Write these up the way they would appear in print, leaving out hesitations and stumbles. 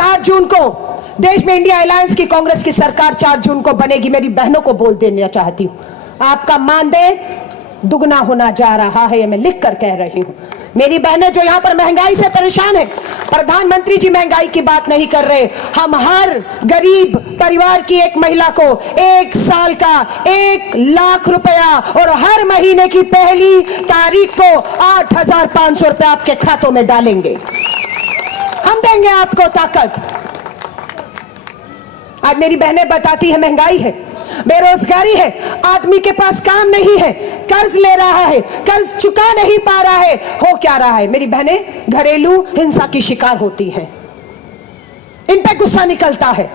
4 जून को देश में इंडिया अलायंस की कांग्रेस की सरकार 4 जून को बनेगी। मेरी बहनों को बोल देना चाहती हूं, आपका मानदेय दुगना होना जा रहा है, ये मैं लिख कर कह रही हूं। मेरी बहनें जो यहां पर महंगाई से परेशान है, प्रधानमंत्री जी महंगाई की बात नहीं कर रहे। हम हर गरीब परिवार की एक महिला को 1 साल का 1 लाख रुपया और हर महीने की पहली तारीख को 8,500 रुपया आपके खातों में डालेंगे। हम देंगे आपको ताकत। आज मेरी बहनें बताती है महंगाई है, बेरोजगारी है, आदमी के पास काम नहीं है, कर्ज ले रहा है, कर्ज चुका नहीं पा रहा है। हो क्या रहा है? मेरी बहनें घरेलू हिंसा की शिकार होती हैं, इन पे गुस्सा निकलता है।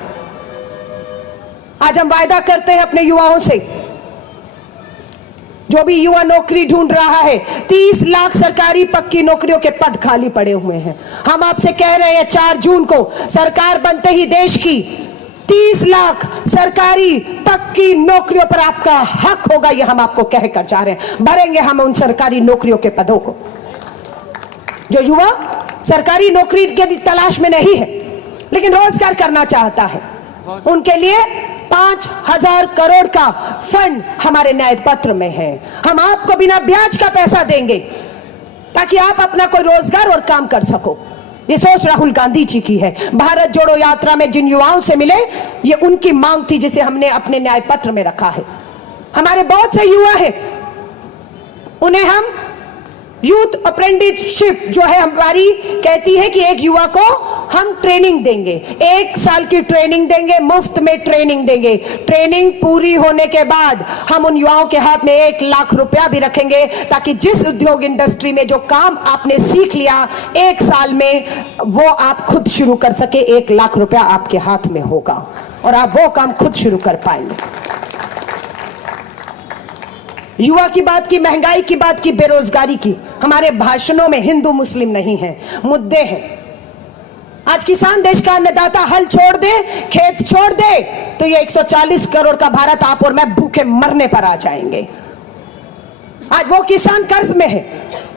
आज हम वायदा करते हैं अपने युवाओं से, जो भी युवा नौकरी ढूंढ रहा है, 30 लाख सरकारी पक्की नौकरियों के पद खाली पड़े हुए हैं। हम आपसे कह रहे हैं 4 जून को सरकार बनते ही देश की 30 लाख सरकारी पक्की नौकरियों पर आपका हक होगा, यह हम आपको कहकर जा रहे हैं। भरेंगे हम उन सरकारी नौकरियों के पदों को। जो युवा सरकारी नौकरी के तलाश में नहीं है लेकिन रोजगार करना चाहता है, उनके लिए 5,000 करोड़ का फंड हमारे न्याय पत्र में है। हम आपको बिना ब्याज का पैसा देंगे ताकि आप अपना कोई रोजगार और काम कर सको। ये सोच राहुल गांधी जी की है। भारत जोड़ो यात्रा में जिन युवाओं से मिले, ये उनकी मांग थी जिसे हमने अपने न्याय पत्र में रखा है। हमारे बहुत से युवा हैं, उन्हें हम यूथ अप्रेंटिसशिप जो है हमारी कहती है कि एक युवा को हम ट्रेनिंग देंगे, 1 साल की ट्रेनिंग देंगे, मुफ्त में ट्रेनिंग देंगे। ट्रेनिंग पूरी होने के बाद हम उन युवाओं के हाथ में 1 लाख रुपया भी रखेंगे ताकि जिस उद्योग इंडस्ट्री में जो काम आपने सीख लिया 1 साल में, वो आप खुद शुरू कर सके। 1 लाख रुपया आपके हाथ में होगा और आप वो काम खुद शुरू कर पाएंगे। युवा की बात की, महंगाई की बात की, बेरोजगारी की। हमारे भाषणों में हिंदू मुस्लिम नहीं है, मुद्दे हैं। आज किसान देश का अन्नदाता हल छोड़ दे, खेत छोड़ दे, तो ये 140 करोड़ का भारत आप और मैं भूखे मरने पर आ जाएंगे। आज वो किसान कर्ज में है।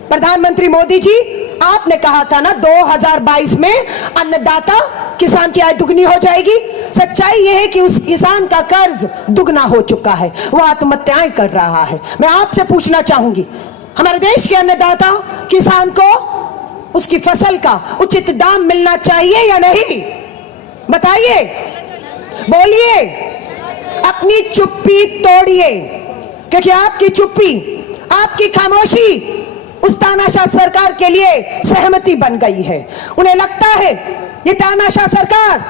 प्रधानमंत्री मोदी जी, आपने कहा था ना 2022 में अन्नदाता किसान की आय दुगनी हो जाएगी। सच्चाई यह है कि उस किसान का कर्ज दुगना हो चुका है, वो आत्महत्याएं कर रहा है। मैं आपसे पूछना चाहूंगी, हमारे देश के अन्नदाता किसान को उसकी फसल का उचित दाम मिलना चाहिए या नहीं? बताइए, बोलिए, अपनी चुप्पी तोड़िए, क्योंकि आपकी चुप्पी, आपकी खामोशी उस तानाशाह सरकार के लिए सहमति बन गई है। उन्हें लगता है ये तानाशाह सरकार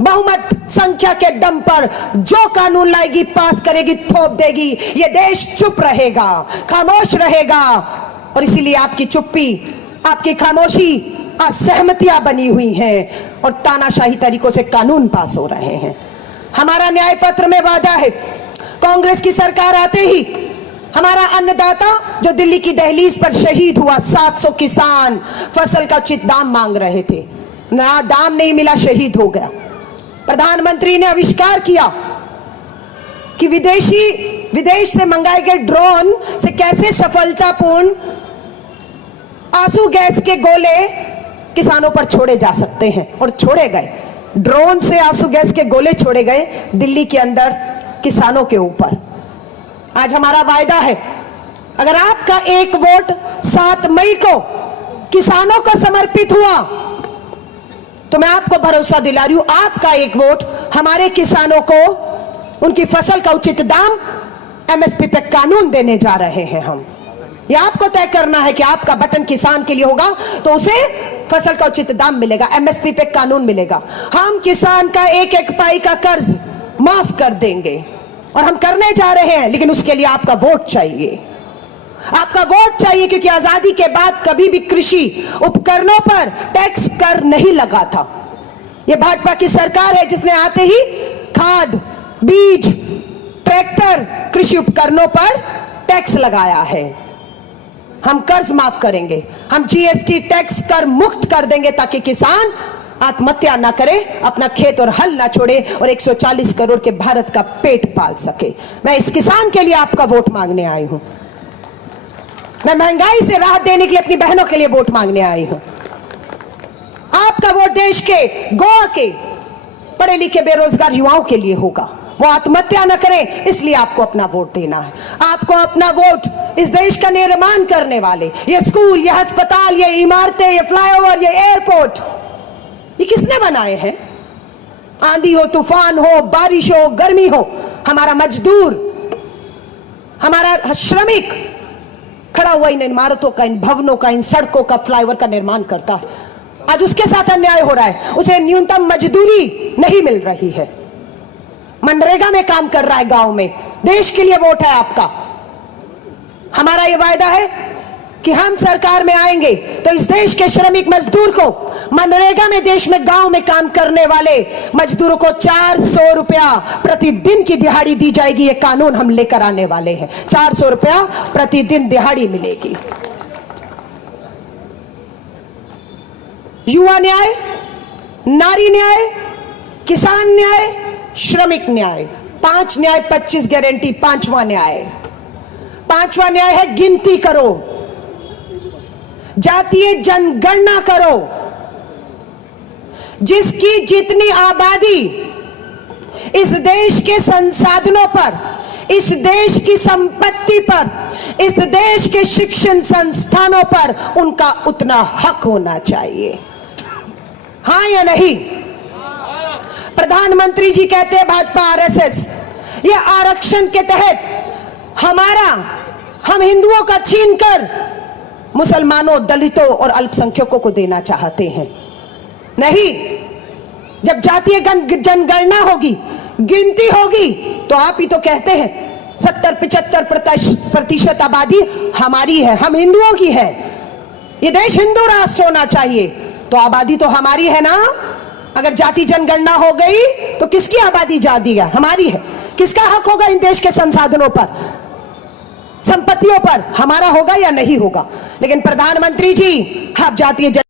बहुमत संख्या के दम पर जो कानून लाएगी, पास करेगी, थोप देगी, ये देश चुप रहेगा, खामोश रहेगा। और इसीलिए आपकी चुप्पी, आपकी खामोशी असहमतियां बनी हुई हैं और तानाशाही तरीकों से कानून पास हो रहे हैं। हमारा न्याय पत्र में वादा है, कांग्रेस की सरकार आते ही हमारा अन्नदाता जो दिल्ली की दहलीज पर शहीद हुआ, 700 किसान फसल का उचित दाम मांग रहे थे, ना दाम नहीं मिला, शहीद हो गया। प्रधानमंत्री ने आविष्कार किया कि विदेश से मंगाए गए ड्रोन से कैसे सफलतापूर्ण आंसू गैस के गोले किसानों पर छोड़े जा सकते हैं, और छोड़े गए। ड्रोन से आंसू गैस के गोले छोड़े गए दिल्ली के अंदर किसानों के ऊपर। आज हमारा वायदा है, अगर आपका एक वोट 7 मई को किसानों को समर्पित हुआ तो मैं आपको भरोसा दिला रही हूं, आपका एक वोट हमारे किसानों को उनकी फसल का उचित दाम, एमएसपी पे कानून देने जा रहे हैं हम। ये आपको तय करना है कि आपका बटन किसान के लिए होगा तो उसे फसल का उचित दाम मिलेगा, एमएसपी पे कानून मिलेगा। हम किसान का एक एक पाई का कर्ज माफ कर देंगे और हम करने जा रहे हैं, लेकिन उसके लिए आपका वोट चाहिए। आपका वोट चाहिए, क्योंकि आजादी के बाद कभी भी कृषि उपकरणों पर टैक्स कर नहीं लगा था। यह भाजपा की सरकार है जिसने आते ही खाद, बीज, ट्रैक्टर, कृषि उपकरणों पर टैक्स लगाया है। हम कर्ज माफ करेंगे, हम जीएसटी टैक्स कर मुक्त कर देंगे ताकि किसान आत्महत्या ना करे, अपना खेत और हल ना छोड़े और 140 करोड़ के भारत का पेट पाल सके। मैं इस किसान के लिए आपका वोट मांगने आई हूं। मैं महंगाई से राहत देने के लिए अपनी बहनों के लिए वोट मांगने आई हूं। आपका आपका वोट देश के, गोवा के पढ़े लिखे बेरोजगार युवाओं के लिए होगा। वो आत्महत्या न करें, इसलिए आपको अपना वोट देना है। आपको अपना वोट इस देश का निर्माण करने वाले, ये स्कूल, ये अस्पताल, ये इमारतें, ये फ्लाईओवर, ये एयरपोर्ट, ये किसने बनाए हैं? आंधी हो, तूफान हो, बारिश हो, गर्मी हो, हमारा मजदूर, हमारा श्रमिक खड़ा हुआ इन इमारतों का, इन भवनों का, इन सड़कों का, फ्लाईओवर का निर्माण करता है। आज उसके साथ अन्याय हो रहा है, उसे न्यूनतम मजदूरी नहीं मिल रही है, मनरेगा में काम कर रहा है गांव में। देश के लिए वोट है आपका। हमारा यह वायदा है कि हम सरकार में आएंगे तो इस देश के श्रमिक मजदूर को, मनरेगा में देश में गांव में काम करने वाले मजदूरों को 400 रुपया प्रतिदिन की दिहाड़ी दी जाएगी। ये कानून हम लेकर आने वाले हैं। 400 रुपया प्रतिदिन दिहाड़ी मिलेगी। युवा न्याय, नारी न्याय, किसान न्याय, श्रमिक न्याय, 5 न्याय 25 गारंटी। पांचवा न्याय है गिनती करो, जातीय जनगणना करो। जिसकी जितनी आबादी इस देश के संसाधनों पर, इस देश की संपत्ति पर, इस देश के शिक्षण संस्थानों पर उनका उतना हक होना चाहिए। हाँ या नहीं? प्रधानमंत्री जी कहते हैं भाजपा आरएसएस, ये आरक्षण के तहत हम हिंदुओं का छीनकर मुसलमानों, दलितों और अल्पसंख्यकों को देना चाहते हैं। नहीं, जब जातीय जनगणना होगी, गिनती होगी, तो आप ही तो कहते हैं 70-75% आबादी हमारी है, हम हिंदुओं की है, ये देश हिंदू राष्ट्र होना चाहिए, तो आबादी तो हमारी है ना। अगर जाति जनगणना हो गई तो किसकी आबादी जाती है? हमारी है। किसका हक होगा इन देश के संसाधनों पर, संपत्तियों पर? हमारा होगा या नहीं होगा? लेकिन प्रधानमंत्री जी, आप जातीय